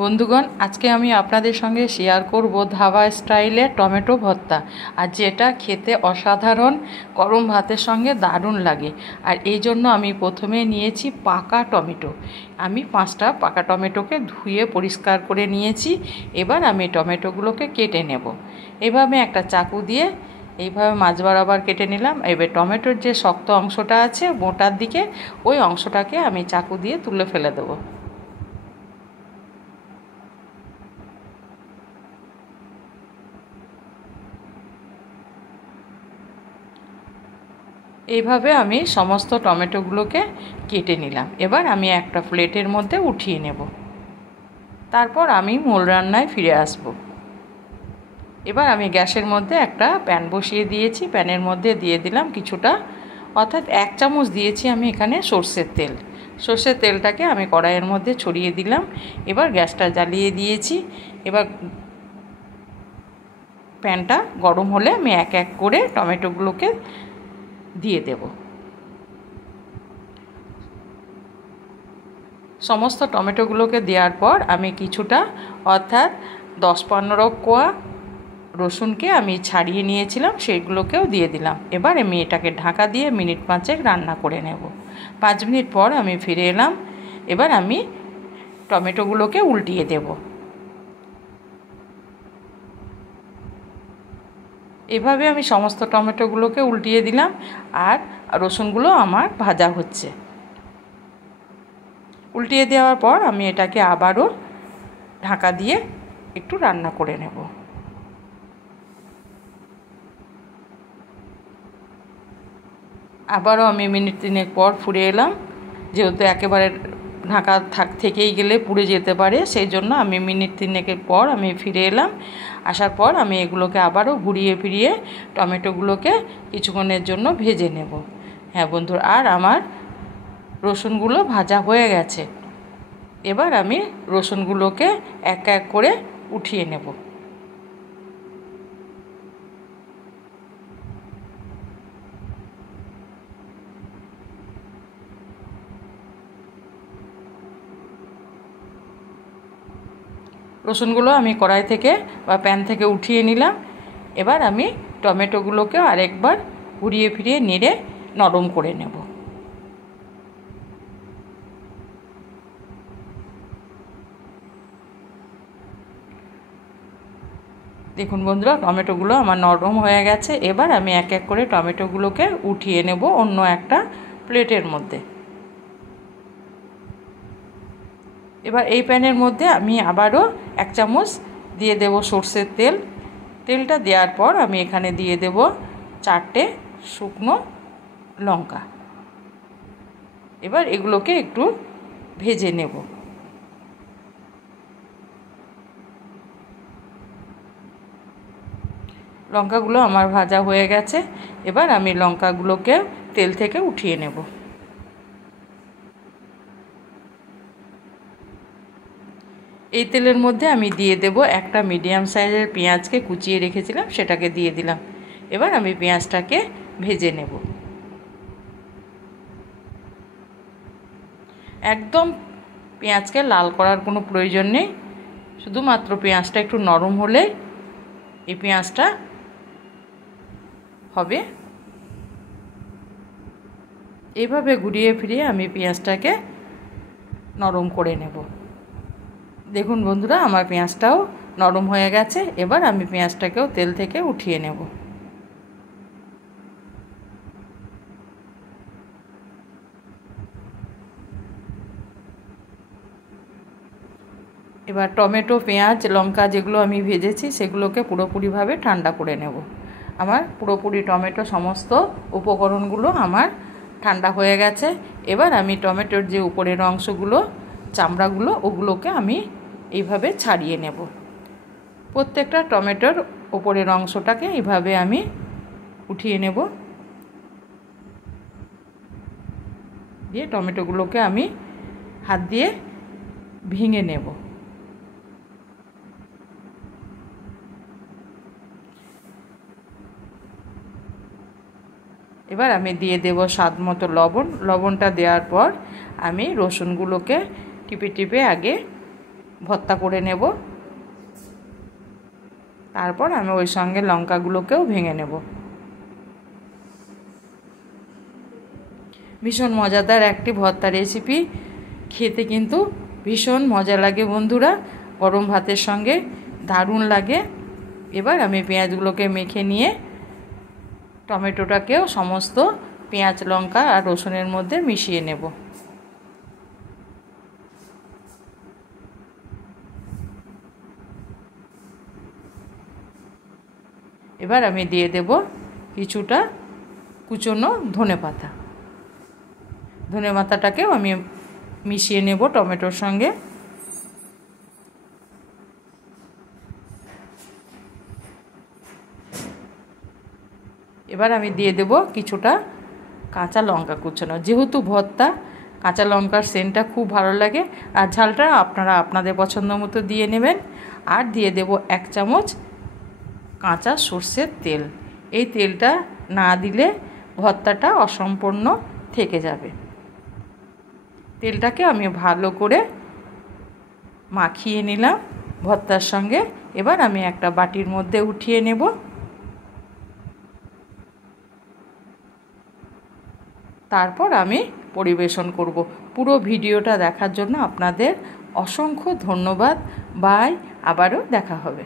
বন্ধুগণ, আজকে আমি আপনাদের সঙ্গে শেয়ার করব ধাবা স্টাইলের টমেটো ভর্তা, আর যেটা খেতে অসাধারণ, গরম ভাতের সঙ্গে দারুণ লাগে। আর এই জন্য আমি প্রথমে নিয়েছি পাকা টমেটো। আমি 5টা পাকা টমেটোকে ধুয়ে পরিষ্কার করে নিয়েছি। এবার আমি টমেটোগুলোকে কেটে নেব। এভাবে একটা চাকু দিয়ে এইভাবে মাঝ বরাবর কেটে নিলাম। এবার টমেটোর যে শক্ত অংশটা আছে মোটার দিকে, ওই অংশটাকে আমি চাকু দিয়ে তুলে ফেলে দেবো। এইভাবে আমি সমস্ত টমেটোগুলোকে কেটে নিলাম। এবার আমি একটা প্লেটের মধ্যে উঠিয়ে নেব। তারপর আমি মূল রান্নায় ফিরে আসব। এবার আমি গ্যাসের মধ্যে একটা প্যান বসিয়ে দিয়েছি। প্যানের মধ্যে দিয়ে দিলাম কিছুটা, অর্থাৎ 1 চামচ দিয়েছি আমি এখানে সর্ষের তেল। সর্ষের তেলটাকে আমি কড়াইয়ের মধ্যে ছড়িয়ে দিলাম। এবার গ্যাসটা জ্বালিয়ে দিয়েছি। এবার প্যানটা গরম হলে আমি এক এক করে টমেটোগুলোকে দিয়ে দেব। সমস্ত টমেটোগুলোকে দেওয়ার পর আমি কিছুটা, অর্থাৎ 10-15 কোয়া রসুনকে আমি ছাড়িয়ে নিয়েছিলাম, সেগুলোকেও দিয়ে দিলাম। এবার আমি এটাকে ঢাকা দিয়ে মিনিট 5 রান্না করে নেব। 5 মিনিট পর আমি ফিরে এলাম। এবার আমি টমেটোগুলোকে উল্টিয়ে দেব। এভাবে আমি সমস্ত টমেটোগুলোকে উল্টিয়ে দিলাম। আর রসুনগুলো আমার ভাজা হচ্ছে। উল্টিয়ে দেওয়ার পর আমি এটাকে আবারও ঢাকা দিয়ে একটু রান্না করে নেব। আবারও আমি মিনিট 3 পর ফিরে এলাম। যেহেতু একেবারে ঢাকা থেকেই গেলে পুড়ে যেতে পারে, সেই জন্য আমি মিনিট 3 পর আমি ফিরে এলাম। আসার পর আমি এগুলোকে আবারও ঘুরিয়ে ফিরিয়ে টমেটোগুলোকে কিছুক্ষণের জন্য ভেজে নেব। হ্যাঁ বন্ধুরা, আর আমার রসুনগুলো ভাজা হয়ে গেছে। এবার আমি রসুনগুলোকে এক এক করে উঠিয়ে নেব। রসুনগুলো আমি কড়াই থেকে বা প্যান থেকে উঠিয়ে নিলাম। এবার আমি টমেটোগুলোকেও আরেকবার ঘুরিয়ে ফিরিয়ে নেড়ে নরম করে নেব। দেখুন বন্ধুরা, টমেটোগুলো আমার নরম হয়ে গেছে। এবার আমি এক এক করে টমেটোগুলোকে উঠিয়ে নেব অন্য একটা প্লেটের মধ্যে। এবার এই প্যানের মধ্যে আমি আবারও 1 চামচ দিয়ে দেব সর্ষের তেল। তেলটা দেওয়ার পর আমি এখানে দিয়ে দেব 4টে শুকনো লঙ্কা। এবার এগুলোকে একটু ভেজে নেব। লঙ্কাগুলো আমার ভাজা হয়ে গেছে। এবার আমি লঙ্কাগুলোকে তেল থেকে উঠিয়ে নেব। এই তেলের মধ্যে আমি দিয়ে দেব একটা মিডিয়াম সাইজের পেঁয়াজকে কুচিয়ে রেখেছিলাম, সেটাকে দিয়ে দিলাম। এবার আমি পেঁয়াজটাকে ভেজে নেব। একদম পেঁয়াজকে লাল করার কোনো প্রয়োজন নেই, শুধুমাত্র পেঁয়াজটা একটু নরম হলে এই পেঁয়াজটা হবে। এইভাবে ঘুরিয়ে ফিরিয়ে আমি পেঁয়াজটাকে নরম করে নেব। দেখুন বন্ধুরা, আমার পেঁয়াজটাও নরম হয়ে গেছে। এবার আমি পেঁয়াজটাকেও তেল থেকে উঠিয়ে নেব। এবার টমেটো, পেঁয়াজ, লঙ্কা যেগুলো আমি ভেজেছি সেগুলোকে পুরোপুরিভাবে ঠান্ডা করে নেব। আমার পুরোপুরি টমেটো সমস্ত উপকরণগুলো আমার ঠান্ডা হয়ে গেছে। এবার আমি টমেটোর যে উপরের অংশগুলো, চামড়াগুলো, ওগুলোকে আমি এইভাবে ছাড়িয়ে নেব। প্রত্যেকটা টমেটোর উপরের অংশটাকে এইভাবে আমি উঠিয়ে নেব। দিয়ে টমেটোগুলোকে আমি হাত দিয়ে ভেঙে নেব। এবার আমি দিয়ে দেব স্বাদ মতো লবণ। লবণটা দেওয়ার পর আমি রসুনগুলোকে টিপে টিপে আগে ভর্তা করে নেব। তারপর আমি ওই সঙ্গে লঙ্কাগুলোকেও ভেঙে নেব। ভীষণ মজাদার একটি ভর্তা রেসিপি, খেতে কিন্তু ভীষণ মজা লাগে বন্ধুরা, গরম ভাতের সঙ্গে দারুণ লাগে। এবার আমি পেঁয়াজগুলোকে মেখে নিয়ে টমেটোটাকেও সমস্ত পেঁয়াজ লঙ্কা আর রসুনের মধ্যে মিশিয়ে নেব। এবার আমি দিয়ে দেব কিছুটা কুচনো ধনেপাতা। ধনেপাতাটাকেও আমি মিশিয়ে নেব টমেটোর সঙ্গে। এবার আমি দিয়ে দেব কিছুটা কাঁচা লঙ্কা কুচানো। যেহেতু ভর্তা, কাঁচা লঙ্কার সেন্টটা খুব ভালো লাগে, আর ঝালটা আপনারা আপনাদের পছন্দ মতো দিয়ে নেবেন। আর দিয়ে দেব 1 চামচ কাঁচা সর্ষের তেল। এই তেলটা না দিলে ভর্তাটা অসম্পূর্ণ থেকে যাবে। তেলটাকে আমি ভালো করে মাখিয়ে নিলাম ভর্তার সঙ্গে। এবার আমি একটা বাটির মধ্যে উঠিয়ে নেব। তারপর আমি পরিবেশন করব। পুরো ভিডিওটা দেখার জন্য আপনাদের অসংখ্য ধন্যবাদ। বাই, আবারও দেখা হবে।